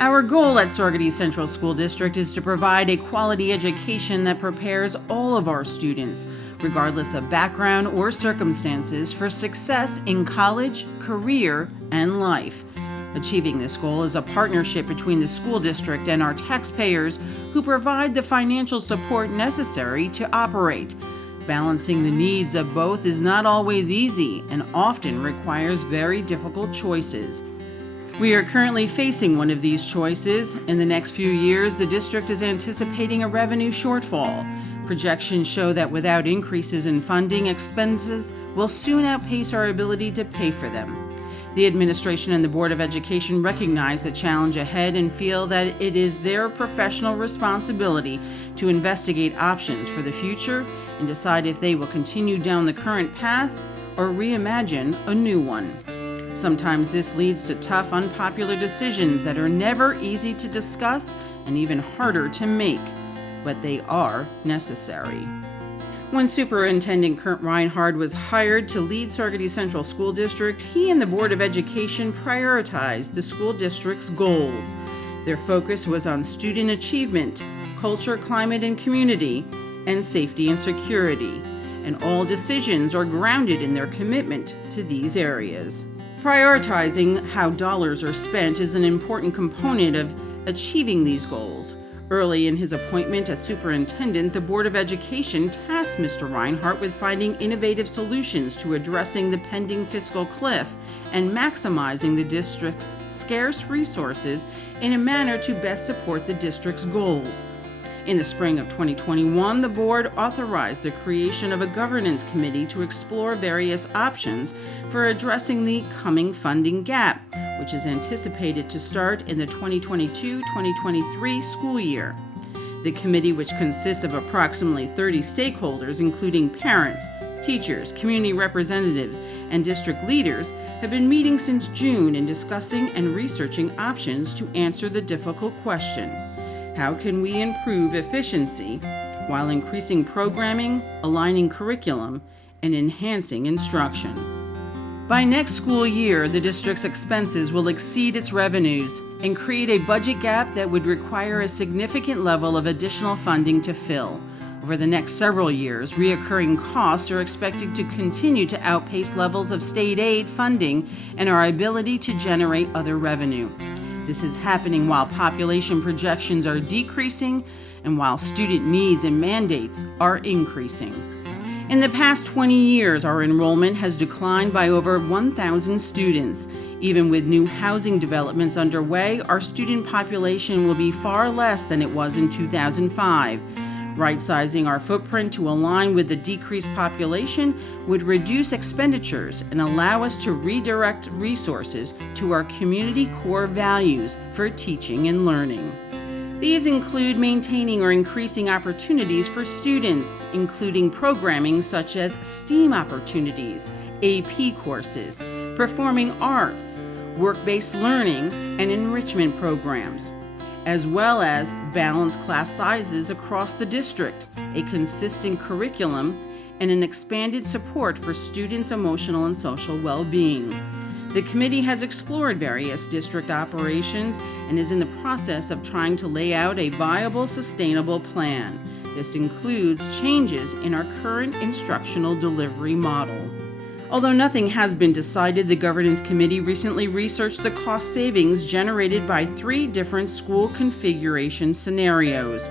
Our goal at Saugerty Central School District is to provide a quality education that prepares all of our students, regardless of background or circumstances, for success in college, career, and life. Achieving this goal is a partnership between the school district and our taxpayers who provide the financial support necessary to operate. Balancing the needs of both is not always easy and often requires very difficult choices. We are currently facing one of these choices. In the next few years, the district is anticipating a revenue shortfall. Projections show that without increases in funding, expenses will soon outpace our ability to pay for them. The administration and the Board of Education recognize the challenge ahead and feel that it is their professional responsibility to investigate options for the future and decide if they will continue down the current path or reimagine a new one. Sometimes this leads to tough, unpopular decisions that are never easy to discuss and even harder to make, but they are necessary. When Superintendent Kurt Reinhardt was hired to lead Saugerty Central School District, he and the Board of Education prioritized the school district's goals. Their focus was on student achievement, culture, climate, and community, and safety and security, and all decisions are grounded in their commitment to these areas. Prioritizing how dollars are spent is an important component of achieving these goals. Early in his appointment as superintendent, the Board of Education tasked Mr. Reinhardt with finding innovative solutions to addressing the pending fiscal cliff and maximizing the district's scarce resources in a manner to best support the district's goals. In the spring of 2021, the board authorized the creation of a governance committee to explore various options for addressing the coming funding gap, which is anticipated to start in the 2022-2023 school year. The committee, which consists of approximately 30 stakeholders, including parents, teachers, community representatives, and district leaders, have been meeting since June and discussing and researching options to answer the difficult question: how can we improve efficiency while increasing programming, aligning curriculum, and enhancing instruction? By next school year, the district's expenses will exceed its revenues and create a budget gap that would require a significant level of additional funding to fill. Over the next several years, recurring costs are expected to continue to outpace levels of state aid funding and our ability to generate other revenue. This is happening while population projections are decreasing and while student needs and mandates are increasing. In the past 20 years, our enrollment has declined by over 1,000 students. Even with new housing developments underway, our student population will be far less than it was in 2005. Right-sizing our footprint to align with the decreased population would reduce expenditures and allow us to redirect resources to our community core values for teaching and learning. These include maintaining or increasing opportunities for students, including programming such as STEAM opportunities, AP courses, performing arts, work-based learning, and enrichment programs, as well as balanced class sizes across the district, a consistent curriculum, and an expanded support for students' emotional and social well-being. The committee has explored various district operations and is in the process of trying to lay out a viable, sustainable plan. This includes changes in our current instructional delivery model. Although nothing has been decided, the Governance Committee recently researched the cost savings generated by 3 different school configuration scenarios.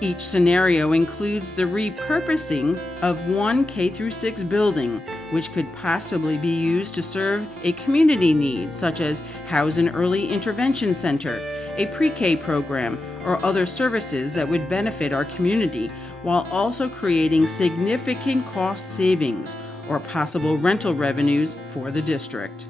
Each scenario includes the repurposing of one K-6 building, which could possibly be used to serve a community need, such as house an early intervention center, a pre-K program, or other services that would benefit our community, while also creating significant cost savings or possible rental revenues for the district.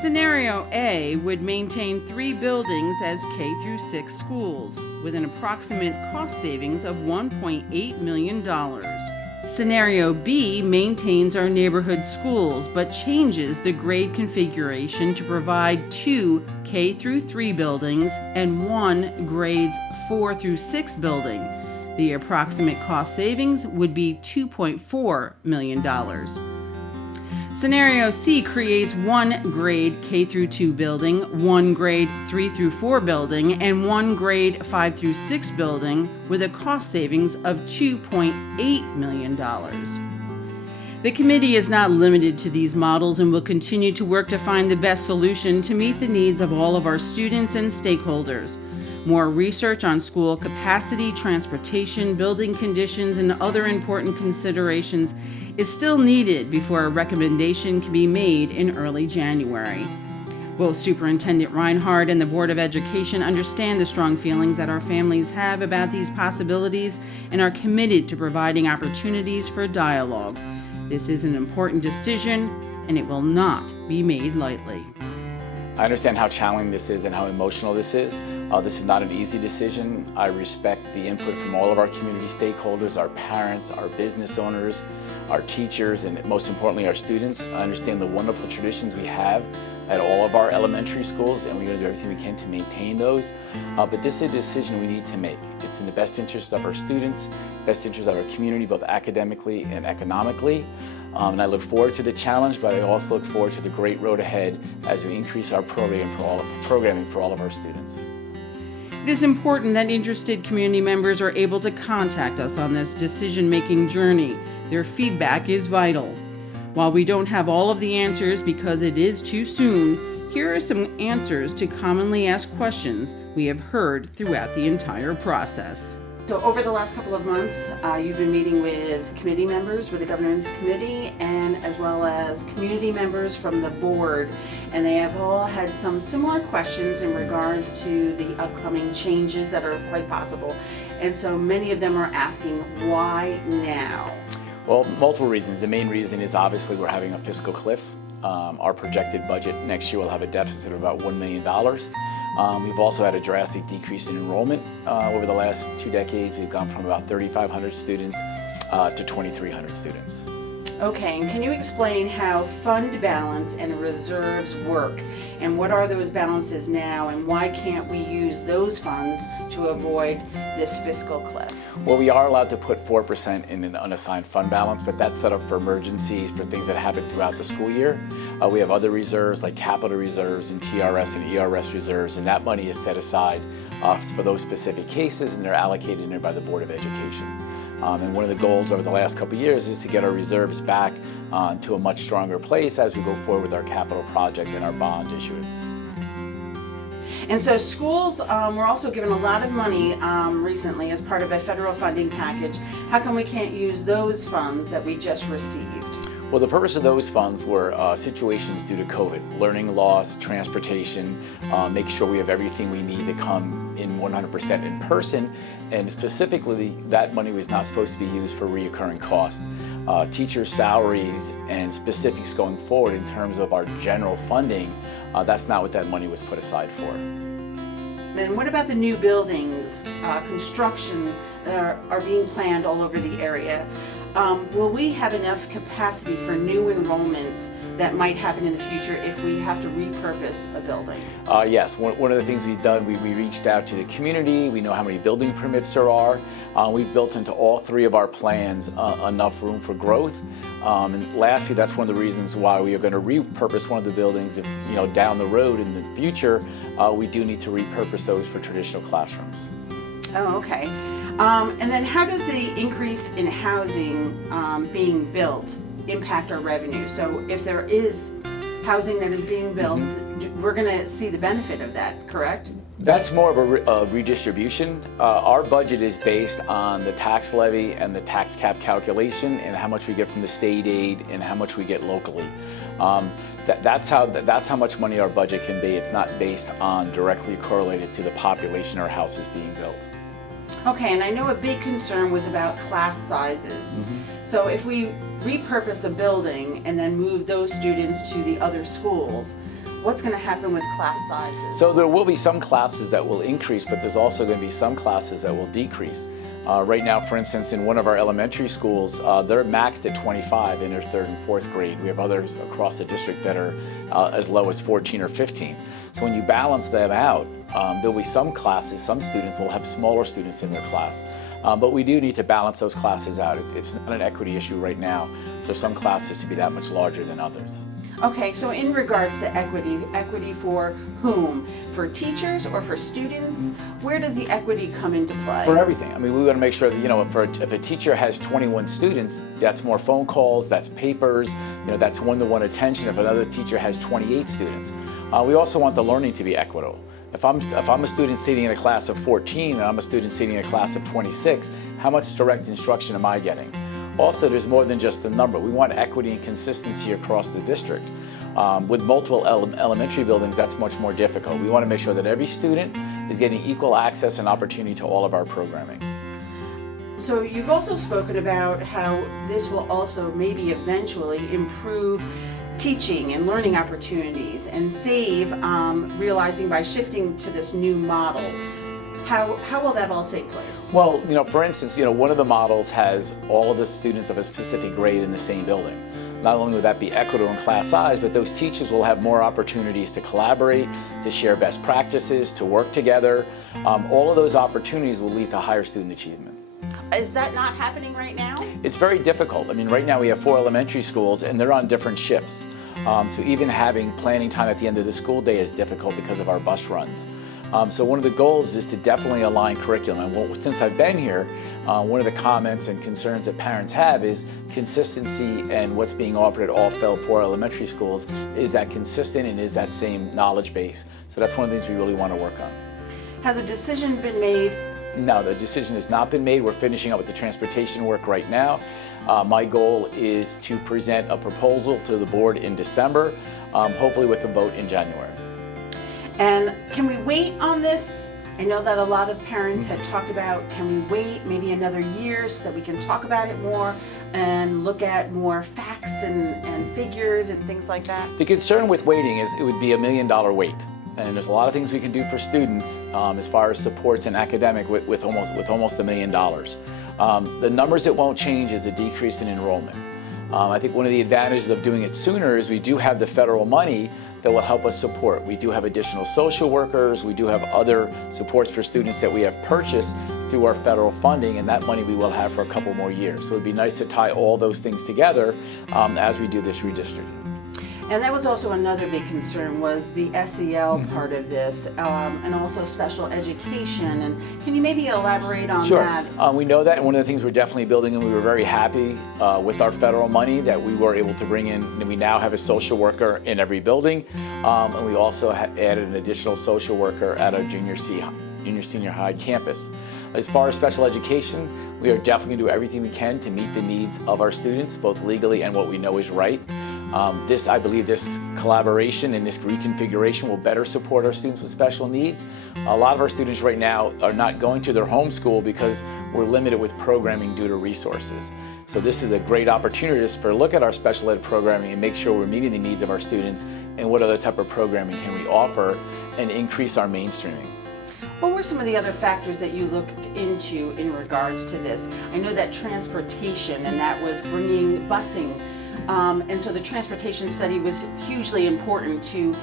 Scenario A would maintain 3 buildings as K-6 schools, with an approximate cost savings of $1.8 million. Scenario B maintains our neighborhood schools, but changes the grade configuration to provide 2 K-3 buildings and 1 grades 4-6 building. The approximate cost savings would be $2.4 million. Scenario C creates one grade K through 2 building, one grade 3 through 4 building, and one grade 5 through 6 building with a cost savings of $2.8 million. The committee is not limited to these models and will continue to work to find the best solution to meet the needs of all of our students and stakeholders. More research on school capacity, transportation, building conditions, and other important considerations is still needed before a recommendation can be made in early January. Both Superintendent Reinhardt and the Board of Education understand the strong feelings that our families have about these possibilities and are committed to providing opportunities for dialogue. This is an important decision, and it will not be made lightly. I understand how challenging this is and how emotional this is. This is not an easy decision. I respect the input from all of our community stakeholders, our parents, our business owners, our teachers, and most importantly, our students. I understand the wonderful traditions we have at all of our elementary schools, and we're going to do everything we can to maintain those. But this is a decision we need to make. It's in the best interest of our students, best interest of our community, both academically and economically. And I look forward to the challenge, but I also look forward to the great road ahead as we increase our programming for all of our students. It is important that interested community members are able to contact us on this decision-making journey. Their feedback is vital. While we don't have all of the answers because it is too soon, here are some answers to commonly asked questions we have heard throughout the entire process. So over the last couple of months, you've been meeting with committee members, with the governance committee, and as well as community members from the board. And they have all had some similar questions in regards to the upcoming changes that are quite possible. And so many of them are asking, why now? Well, multiple reasons. The main reason is obviously we're having a fiscal cliff. Our projected budget next year will have a deficit of about $1 million. We've also had a drastic decrease in enrollment over the last 2 decades. We've gone from about 3,500 students to 2,300 students. Okay, and can you explain how fund balance and reserves work? And what are those balances now, and why can't we use those funds to avoid this fiscal cliff? Well, we are allowed to put 4% in an unassigned fund balance, but that's set up for emergencies, for things that happen throughout the school year. We have other reserves like capital reserves and TRS and ERS reserves, and that money is set aside for those specific cases, and they're allocated in there by the Board of Education. And one of the goals over the last couple of years is to get our reserves back to a much stronger place as we go forward with our capital project and our bond issuance. And so schools were also given a lot of money recently as part of a federal funding package. How come we can't use those funds that we just received? Well, the purpose of those funds were situations due to COVID, learning loss, transportation, make sure we have everything we need to come in 100% in person, and specifically that money was not supposed to be used for reoccurring costs. Teacher salaries and specifics going forward in terms of our general funding, that's not what that money was put aside for. Then what about the new buildings, construction that are being planned all over the area? Will we have enough capacity for new enrollments that might happen in the future if we have to repurpose a building? Yes, one of the things we've done, we reached out to the community. We know how many building permits there are. We've built into all 3 of our plans enough room for growth. And lastly, that's one of the reasons why we are going to repurpose one of the buildings. If down the road in the future, we do need to repurpose those for traditional classrooms. Oh, okay. And then how does the increase in housing being built impact our revenue? So if there is housing that is being built, we're going to see the benefit of that, correct? That's more of a redistribution. Our budget is based on the tax levy and the tax cap calculation and how much we get from the state aid and how much we get locally. That's how much money our budget can be. It's not based on directly correlated to the population our house is being built. Okay, and I know a big concern was about class sizes. So if we repurpose a building and then move those students to the other schools, what's going to happen with class sizes? So there will be some classes that will increase, but there's also going to be some classes that will decrease. Right now, for instance, in one of our elementary schools, they're maxed at 25 in their 3rd and 4th grade. We have others across the district that are as low as 14 or 15. So when you balance them out, There'll be some classes, some students will have smaller students in their class, but we do need to balance those classes out. It's not an equity issue right now for some classes to be that much larger than others. Okay, so in regards to equity, equity for whom? For teachers or for students? Where does the equity come into play? For everything. I mean, we want to make sure that, if a teacher has 21 students, that's more phone calls, that's papers, that's one-to-one attention. If another teacher has 28 students. We also want the learning to be equitable. If I'm a student sitting in a class of 14 and I'm a student sitting in a class of 26, how much direct instruction am I getting? Also, there's more than just the number. We want equity and consistency across the district. With multiple elementary buildings, that's much more difficult. We want to make sure that every student is getting equal access and opportunity to all of our programming. So you've also spoken about how this will also maybe eventually improve teaching and learning opportunities and save realizing by shifting to this new model. How will that all take place? Well, for instance, one of the models has all of the students of a specific grade in the same building. Not only will that be equitable in class size, but those teachers will have more opportunities to collaborate, to share best practices, to work together. All of those opportunities will lead to higher student achievement. Is that not happening right now? It's very difficult. I mean, right now we have 4 elementary schools and they're on different shifts. So even having planning time at the end of the school day is difficult because of our bus runs. So one of the goals is to definitely align curriculum. And since I've been here, one of the comments and concerns that parents have is consistency, and what's being offered at all 4 elementary schools is that consistent and is that same knowledge base. So that's one of the things we really want to work on. Has a decision been made? No, the decision has not been made. We're finishing up with the transportation work right now. My goal is to present a proposal to the board in December, hopefully with a vote in January. And can we wait on this? I know that a lot of parents had talked about, can we wait maybe another year so that we can talk about it more and look at more facts and figures and things like that? The concern with waiting is it would be $1 million wait. And there's a lot of things we can do for students as far as supports and academic with almost $1 million. The numbers that won't change is a decrease in enrollment. I think one of the advantages of doing it sooner is we do have the federal money that will help us support. We do have additional social workers, we do have other supports for students that we have purchased through our federal funding, and that money we will have for a couple more years. So it'd be nice to tie all those things together as we do this redistricting. And that was also another big concern, was the SEL part of this, and also special education. And can you maybe elaborate on that? Sure. We know that, and one of the things we're definitely building, and we were very happy with our federal money that we were able to bring in. And we now have a social worker in every building, and we also added an additional social worker at our junior senior high campus. As far as special education, we are definitely going to do everything we can to meet the needs of our students, both legally and what we know is right. I believe this collaboration and this reconfiguration will better support our students with special needs. A lot of our students right now are not going to their home school because we're limited with programming due to resources. So this is a great opportunity for a look at our special ed programming and make sure we're meeting the needs of our students and what other type of programming can we offer and increase our mainstreaming. What were some of the other factors that you looked into in regards to this? I know that transportation, and that was bringing busing. And so the transportation study was hugely important to,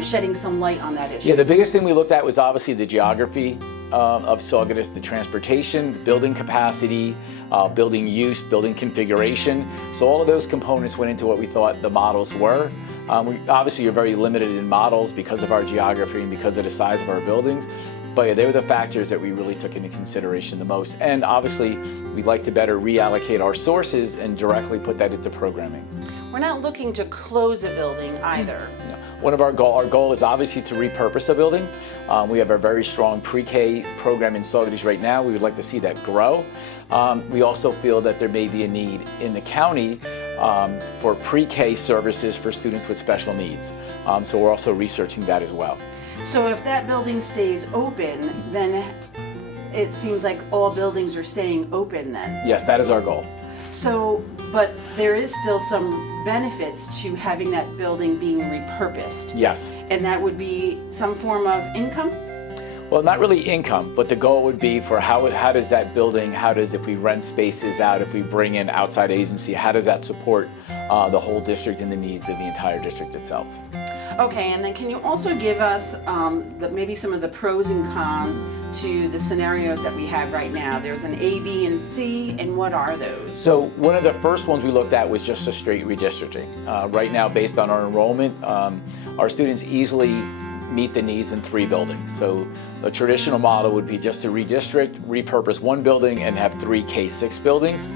shedding some light on that issue. Yeah, the biggest thing we looked at was obviously the geography of Saugus, the transportation, the building capacity, building use, building configuration. So all of those components went into what we thought the models were. Obviously, you're very limited in models because of our geography and because of the size of our buildings. But yeah, they were the factors that we really took into consideration the most. And obviously, we'd like to better reallocate our sources and directly put that into programming. We're not looking to close a building either. No. One of our goal is obviously to repurpose a building. We have a very strong pre-K program in Saugus right now. We would like to see that grow. We also feel that there may be a need in the county for pre-K services for students with special needs. So we're also researching that as well. So if that building stays open, then it seems like all buildings are staying open then. Yes, that is our goal. So, but there is still some benefits to having that building being repurposed. Yes. And that would be some form of income? Well, not really income, but the goal would be for how does that building, if we rent spaces out, if we bring in outside agency, how does that support the whole district and the needs of the entire district itself? Okay, and then can you also give us maybe some of the pros and cons to the scenarios that we have right now? There's an A, B, and C, and what are those? So one of the first ones we looked at was just a straight redistricting. Right now, based on our enrollment, our students easily meet the needs in 3 buildings. So a traditional model would be just to redistrict, repurpose 1 building, and have 3 K-6 buildings.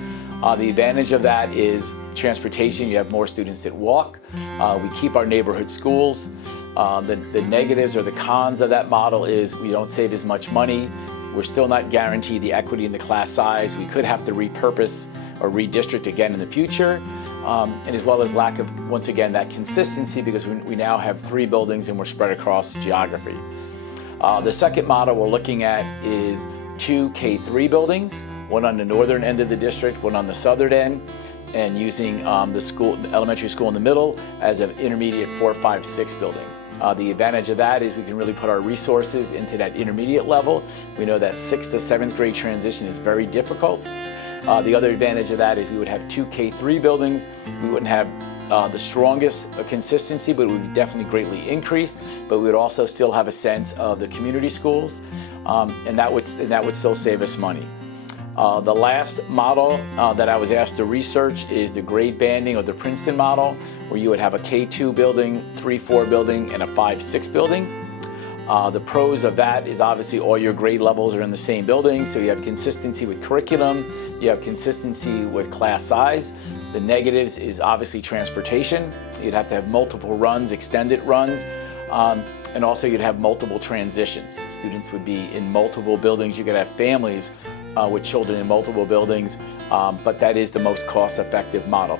The advantage of that is transportation. You have more students that walk. We keep our neighborhood schools. The negatives or the cons of that model is we don't save as much money. We're still not guaranteed the equity in the class size. We could have to repurpose or redistrict again in the future. And as well as lack of, once again, that consistency, because we now have 3 buildings and we're spread across geography. The second model we're looking at is 2 K-3 buildings, one on the northern end of the district, one on the southern end, and using the elementary school in the middle as an intermediate 4, 5, 6 building. The advantage of that is we can really put our resources into that intermediate level. We know that 6th to 7th grade transition is very difficult. The other advantage of that is we would have 2 K-3 buildings. We wouldn't have the strongest consistency, but it would be definitely greatly increased. But we would also still have a sense of the community schools, and that would still save us money. The last model that I was asked to research is the grade banding or the Princeton Model, where you would have a K-2 building, 3-4 building, and a 5-6 building. The pros of that is obviously all your grade levels are in the same building, so you have consistency with curriculum, you have consistency with class size. The negatives is obviously transportation. You'd have to have multiple runs, extended runs, and also you'd have multiple transitions. Students would be in multiple buildings. You could have families with children in multiple buildings, but that is the most cost-effective model.